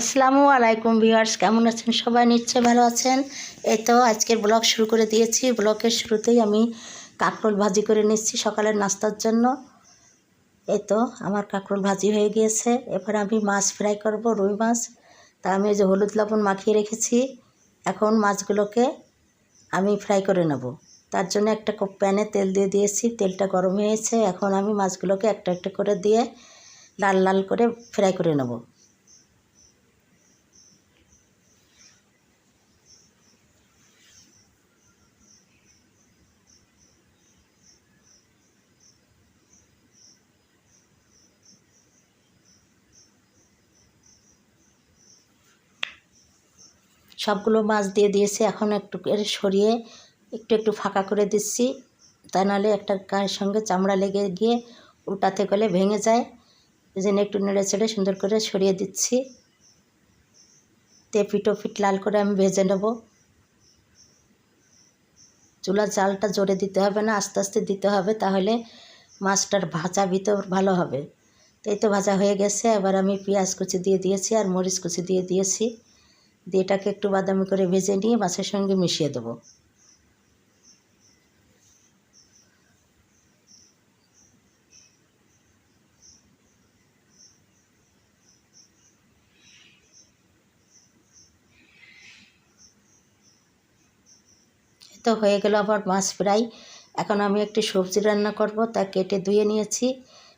আসসালামু আলাইকুম ভিউয়ার্স, কেমন আছেন সবাই? নিশ্চয় ভালো আছেন। এই তো আজকের ব্লগ শুরু করে দিয়েছি। ব্লগের শুরুতেই আমি কাঁকরোল ভাজি করে নিচ্ছি সকালের নাস্তার জন্য। এই তো আমার কাঁকরোল ভাজি হয়ে গিয়েছে। এবার আমি মাছ ফ্রাই করব, রুই মাছ। তা আমি যে হলুদ লবণ মাখিয়ে রেখেছি। এখন মাছগুলোকে আমি ফ্রাই করে নেব। তার জন্য একটা প্যানে তেল দিয়ে দিয়েছি। তেলটা গরম হয়েছে। এখন আমি মাছগুলোকে একটা একটা করে দিয়ে লাল লাল করে ফ্রাই করে নেব। সবগুলো মাছ দিয়ে দিয়েছি। এখন একটু করে সরিয়ে একটু একটু ফাঁকা করে দিচ্ছি। তা নাহলে একটা গায়ের সঙ্গে চামড়া লেগে গিয়ে উল্টাতে গেলে ভেঙে যায়। এই জন্য একটু নেড়ে চেড়ে সুন্দর করে সরিয়ে দিচ্ছি। তে পিটো ফিট লাল করে আমি ভেজে নেব। চুলার জালটা জোরে দিতে হবে না, আস্তে আস্তে দিতে হবে, তাহলে মাছটার ভাজা ভিতর ভালো হবে। তো এই তো ভাজা হয়ে গেছে। এবার আমি পেঁয়াজ কুচি দিয়ে দিয়েছি আর মরিচ কুচি দিয়ে দিয়েছি। দিয়ে এটাকে একটু বাদামি করে ভেজে নিয়ে মাছের সঙ্গে মিশিয়ে দেবো। তো হয়ে গেল আবার মাছ ফ্রাই। এখন আমি একটি সবজি রান্না করব, তা কেটে ধুয়ে নিয়েছি।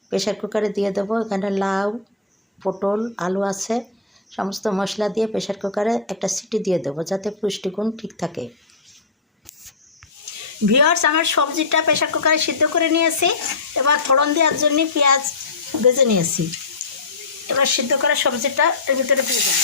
প্রেশার কুকারে দিয়ে দেবো। এখানে লাউ, পটল, আলু আছে। সমস্ত মশলা দিয়ে প্রেশার কুকারে একটা সিটি দিয়ে দেবো যাতে পুষ্টিগুণ ঠিক থাকে। ভিওর্স আমার সবজিটা প্রেশার কুকারে সিদ্ধ করে নিয়েছি। এবার ফোড়ন দেওয়ার জন্য পেঁয়াজ ভেজে নিয়েছি। এবার সিদ্ধ করা সবজিটা এর ভিতরে দিয়ে দেবো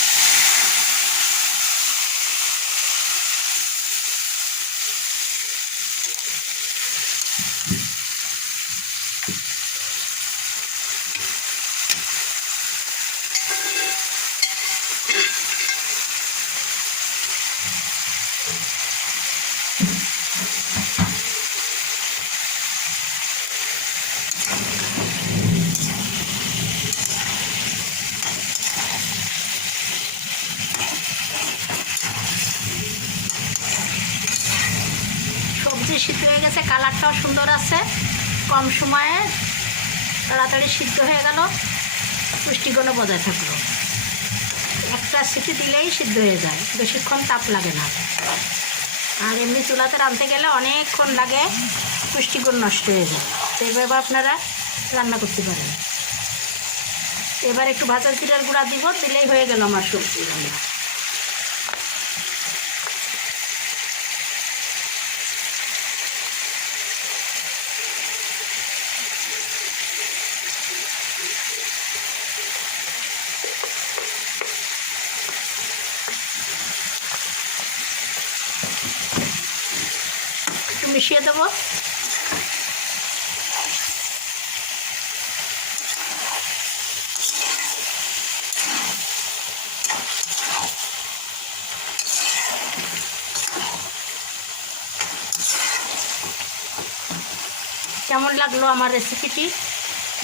সবজি সিদ্ধ হয়ে গেছে, কালারটাও সুন্দর আছে। কম সময়ে তাড়াতাড়ি সিদ্ধ হয়ে গেল। পুষ্টিগুণও বজায় থাকল। একটা সিটি দিলেই সিদ্ধ হয়ে যায়, বেশিক্ষণ তাপ লাগে না। আর এমনি চুলাতে রাঁধতে গেলে অনেকক্ষণ লাগে, পুষ্টিগুণ নষ্ট হয়ে যায়। তো এইভাবে আপনারা রান্না করতে পারেন। এবার একটু ভাজা জিরার গুঁড়া দিব, দিলেই হয়ে গেল আমার সবজি রান্না। মিশিয়ে দেবো। কেমন লাগল আমার রেসিপিটি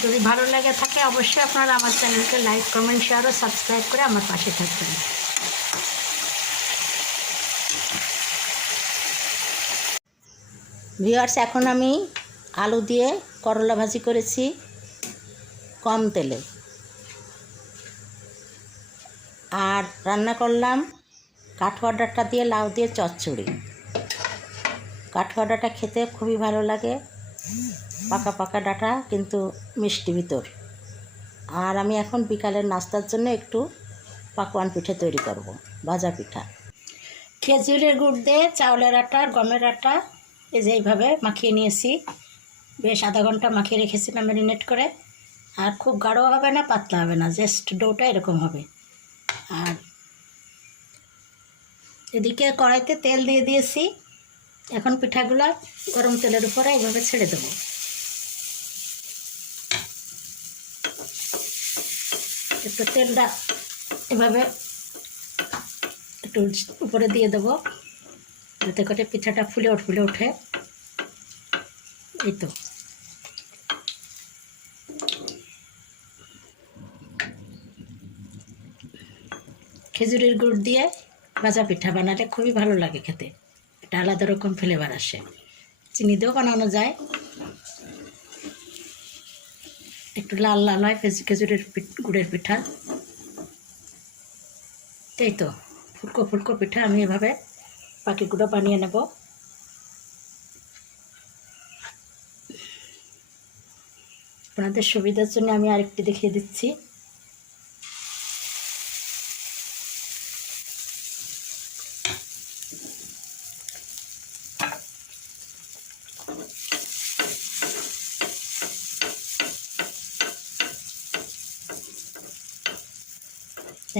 যদি ভালো লেগে থাকে, অবশ্যই আপনারা আমার চ্যানেলকে লাইক কমেন্ট শেয়ার ও সাবস্ক্রাইব করে আমার পাশে থাকবেন। ভিওয়ার্স এখন আমি আলু দিয়ে করলা ভাজি করেছি কম তেলে। আর রান্না করলাম কাঠওয়াডাটা দিয়ে, লাউ দিয়ে, চচ্চড়ি। কাঠওয়াডাটা খেতে খুবই ভালো লাগে, পাকা পাকা ডাটা, কিন্তু মিষ্টি ভিতর। আর আমি এখন বিকালের নাস্তার জন্য একটু পাকোয়ান পিঠে তৈরি করব, ভাজা পিঠা। খেজুরের গুড় দিয়ে চাউলের আটা, গমের আটা এই যে এইভাবে মাখিয়ে নিয়েছি। বেশ আধা ঘণ্টা মাখিয়ে রেখেছিলাম ম্যারিনেট করে। আর খুব গাঢ় হবে না, পাতলা হবে না, জাস্ট ডোটা এরকম হবে। আর এদিকে কড়াইতে তেল দিয়ে দিয়েছি। এখন পিঠাগুলো গরম তেলের উপরে এইভাবে ছেড়ে দেবো। একটু তেলটা এভাবে একটু উপরে দিয়ে দেবো। যাতে করে পিঠাটা ফুলে ফুলে ওঠে এই তো। খেজুরের গুড় দিয়ে ভাজা পিঠা বানালে খুবই ভালো লাগে খেতে। এটা আলাদা রকম ফ্লেভার আসে। চিনি দিয়েও বানানো যায়। একটু লাল লাল হয় খেজু- খেজুরের গুড়ের পিঠা। এই তো, ফুলকো ফুলকো পিঠা আমি এভাবে পাখিগুলো বানিয়ে নেব আপনাদের সুবিধার জন্য আমি আরেকটি দেখিয়ে দিচ্ছি।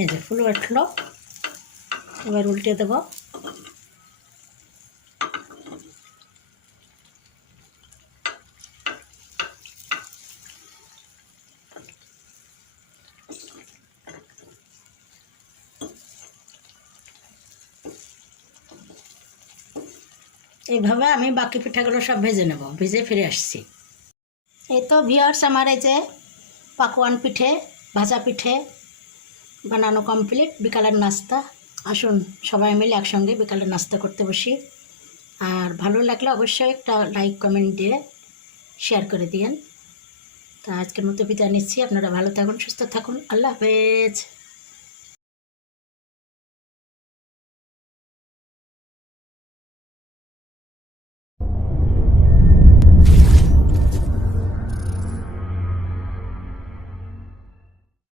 এই যে ফুল উঠল এবার উল্টে দেবো। এইভাবে আমি বাকি পিঠাগুলো সব ভেজে নেব, ভেজে ফিরে আসছি। এই তো ভিওর্স আমার এই যে পাকোয়ান পিঠে, ভাজা পিঠে বানানো কমপ্লিট বিকালের নাস্তা। আসুন সবাই মিলে একসঙ্গে বিকালের নাস্তা করতে বসি। আর ভালো লাগলে অবশ্যই একটা লাইক কমেন্ট দিয়ে শেয়ার করে দিয়েন। তা আজকের মতো বিদায় নিচ্ছি, আপনারা ভালো থাকুন, সুস্থ থাকুন, আল্লাহ হাফেজ।